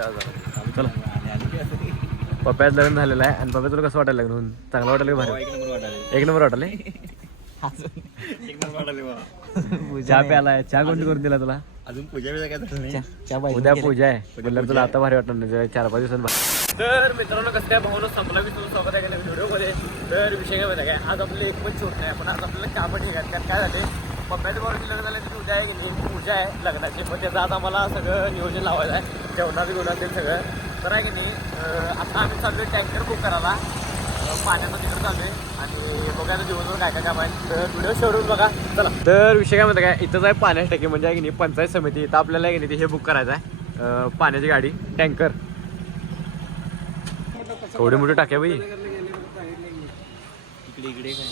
चार चला लग्न झालेलं आहे आणि पप्पा तुला कसं वाटायला लग्न होऊन चांगलं वाटायला का भारी? एक नंबर वाटायला? चहा प्यालाय चहा कोणती करून दिला तुला? अजून पूजा बिजा काय झालं नाही उद्या पूजा आहे. बोलल्यावर तुला आता भारी वाटणार नाही. चार पाच दिवसांत तर मित्रांनो कसं काय भाऊनं संपला मी तुझं स्वागत आहे का व्हिडिओमध्ये. तर विषय काय माहिती आहे काय आज आपलं एक पण छोट नाही. पण आज आपल्याला काम पण आहे त्यात काय झाले बरोबर लग्न झालं की उद्या आहे की नाही पूजा आहे लग्नाची. पण त्याचं आज आम्हाला सगळं नियोजन लावायचं आहे. जेवणाचं ते सगळं. तर आहे की नाही आता आम्ही चाललोय टँकर बुक करायला. पाण्याचं तिकडे चाललोय. आणि बघायला दिवसभर काय काय काम आहे तर व्हिडिओ शेवटून बघा. चला. तर विषय काय म्हणता काय इथंच आहे पाण्याची टाकी म्हणजे आहे की नाही पंचायत समिती. इथं आपल्याला आहे की नाही ते हे बुक करायचं आहे. पाण्याची गाडी टँकर. एवढे मोठे टाक्या बाई. इकडे इकडे काय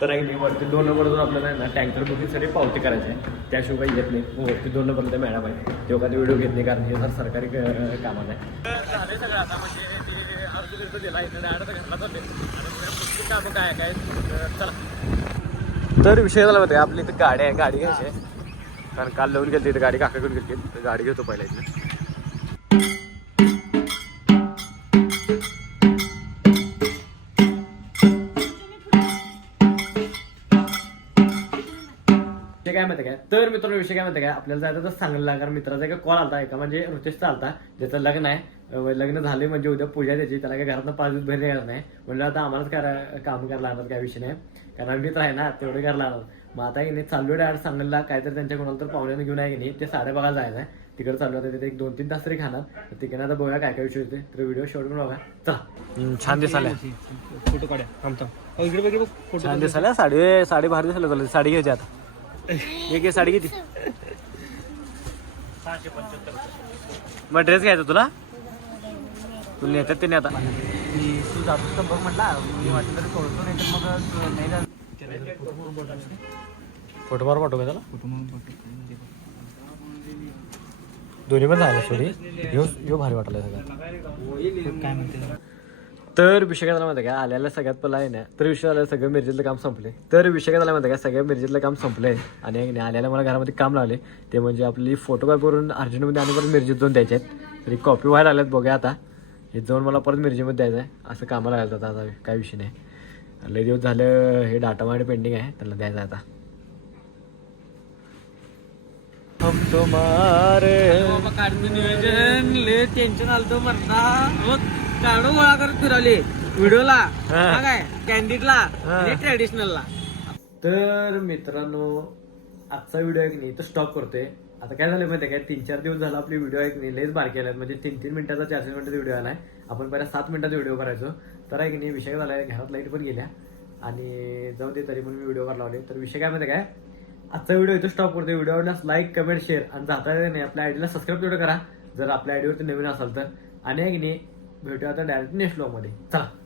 तर आहे वरती दोन नंबर जाऊन आपल्याला आहे ना टँकर बुकिंगसाठी पावती करायची आहे. त्याशिवाय येत नाही. वरती दोन नंबरला मॅडम आहे. तेव्हा ते व्हिडिओ घेत नाही कारण हे जर सरकारी कामात आहे. झाले सगळं आता म्हणजे ते अर्ज बिर्ज दिला इकडे डायरेक्ट घरला चालले. आणि कामं काय काय? चला. तर विषय झाला माहिती आहे का, आपली इथं गाडी आहे. गाडी घ्यायची आहे. कारण काल लावून गेली इथं गाडी काकाकडून गेली तर गाडी घेतो पहिला इथं विषय काय माहिती आहे काय? तर मित्रांनो विषय काय माहिती आहे काय? आपल्याला जायचं तर सांगला कारण मित्राचा एक कॉल आलता. एका म्हणजे रुचेशचा आलता. ज्याचं लग्न आहे. लग्न झाले म्हणजे उद्या पूजा त्याची. त्याला काय घरातनं पाच दिवस बाहेर निघायचं नाही. म्हणलं आता आम्हालाच करा काम करायला लागणार काय विषय नाही. कारण आम्ही तर आहे ना तेवढे करायला लागणार. मग आता की नाही चाललो डायरेक्ट सांगलीला. काहीतरी त्यांच्या कोणाला तर पाहुण्यानं घेऊन आहे की नाही. ते साडे बघायला जायचं आहे. तिकडे चाललो होतं तिथे एक दोन तीन तास तरी खाणार. तर तिकडे आता बघूया काय काय विषय होते तर व्हिडिओ शेवट पण बघा. चला. छान दिसायला. फोटो काढा थांबतो अहो, इकडे बघ. फोटो छान दिसायला. साडी साडी भारी दिसायला तुला साडी घ्यायची आता. एक एक साडी किती? मग ड्रेस घ्यायचा तुला? तुला नेतात ते आता तू जातोस तर बघ म्हटला मी वाटलं तरी सोडतो नाही तर मग नाही जात फोटो मार पाठवू का त्याला? फोटो दोन्ही पण झालं सोडी ह्यो ह्यो भारी वाटला सगळं काय म्हणते? तर विषय काय झाला माहिती का आल्याला सगळ्यात पहिला आहे ना तर विषय झाला सगळं मिरजेतलं काम संपले तर विषय काय झाला माहिती का सगळ्या मिरजेतलं काम संपलंय. आणि आल्याला मला घरामध्ये काम लावले. ते म्हणजे आपली फोटो कॉपी करून अर्जंटमध्ये आणि परत मिरजेत जाऊन द्यायचे आहेत. तरी कॉपी व्हायला आल्यात बघूया आता. हे जाऊन मला परत मिरजेमध्ये द्यायचं आहे असं कामाला लागलं आता आता काय विषय नाही. लय दिवस झालं हे डाटा मार्ट पेंडिंग आहे त्याला द्यायचं आता. हम तुम्हारे नियोजन. ले टेन्शन आलतो म्हणता मग काढू गोळा करत फिरवले. व्हिडिओला हा. काय कॅन्डिडला ट्रॅडिशनलला तर मित्रांनो आजचा व्हिडिओ आहे की नाही तो स्टॉप करतोय. आता काय झालं माहिती काय तीन चार दिवस झाला आपले व्हिडिओ आहे की नाही लेस बारके आल्यात. म्हणजे तीन तीन मिनिटाचा चार चार मिनिटाचा व्हिडिओ आलाय. आपण पहिला सात मिनिटाचा व्हिडिओ करायचो. तर आहे की नाही विषय झालाय घरात लाइट पण गेल्या. आणि जाऊ दे तरी पण मी व्हिडिओ करायला लावले. तर विषय काय माहिती काय? आजचा व्हिडिओ इथं स्टॉप करतोय. व्हिडिओ आवडल्यास लाईक कमेंट शेअर आणि जाता नाही. आपल्या आयडीला सबस्क्राईब तेवढं करा. जर आपल्या आयडीवरती नवीन असाल तर. आणि नाही भेटूया आता डायरेक्ट नेक्स्टमध्ये. चला.